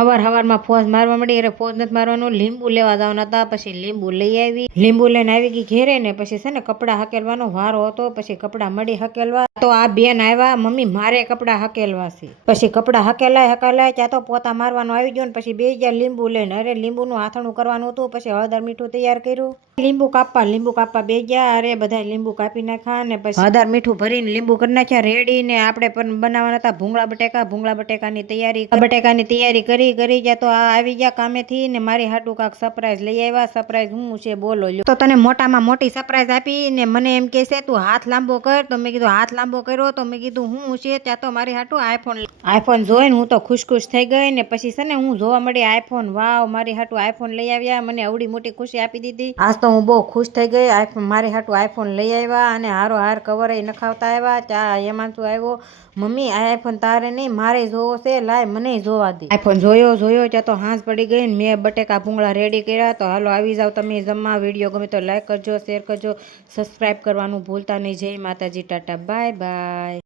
હવારમાં ફોજ મારવા મળી. અરે ફોજ નથી મારવાનું, લીંબુ લેવા જવાના હતા. પછી લીંબુ લઈ આવી, લીંબુ લઈને આવી ગઈ ઘેરે ને પછી છે ને કપડાં હકેલવાનો વારો હતો. પછી કપડાં મળી હકેલવા તો આ બેન આવ્યા, મમ્મી મારે કપડાં હકેલવા છે. પછી કપડાં હકેલાય ત્યાં તો પોતા મારવાનું આવી ગયો ને પછી બે ગયા લીંબુ લઈને. અરે લીંબુનું આથણું કરવાનું હતું. પછી હળદર મીઠું તૈયાર કર્યું, લીંબુ કાપવા બે ગયા. અરે બધા લીંબુ કાપી નાખ્યા ને પછી હળદર મીઠું ભરીને લીંબુ કરી નાખ્યા રેડી. ને આપણે પણ બનાવવાના હતા ભૂંગળા બટેકાની તૈયારી કરી ગયા. તો આ આવી ગયા કામેથી ને મારી હાટું કાક સરપ્રાઈઝ લઈ આવ્યા. સરપ્રાઈઝ હું છે બોલો લ્યો. તો તને મોટામાં મોટી સરપ્રાઈઝ આપી ને મને એમ કહે છે તું હાથ લાંબો કર. તો મેં કીધું હાથ લાંબો કર્યો તો મેં કીધું હું છે. ત્યાં તો મારી હાટું આઈફોન જોઈને હું તો ખુશ થઈ ગઈ ને પછી છે ને હું જોવા મળી આઈફોન. વાવ, મારી હાટું આઈફોન લઈ આવ્યા. મને આવડી મોટી ખુશી આપી દીધી. આજ તો હું બહુ ખુશ થઈ ગઈ. મારી હાટું આઈફોન લઈ આવ્યા અને હાર કવર નખાવતા આવ્યા. ત્યાં એમાં શું આવ્યો, મમ્મી આ આઈફોન તારે નહીં મારે જોવો છે, લાય મને જોવા દે. આઈફોન જોયો ત્યાં તો હાંસ પડી ગઈ ને મેં બટેકા ભૂંગળા રેડી કર્યા. તો હાલો આવી જાવ તમે જમવા. વિડીયો ગમે તો લાઈક કરજો, શેર કરજો, સબસ્ક્રાઈબ કરવાનું ભૂલતા નહીં. જય માતાજી, ટાટા, બાય બાય.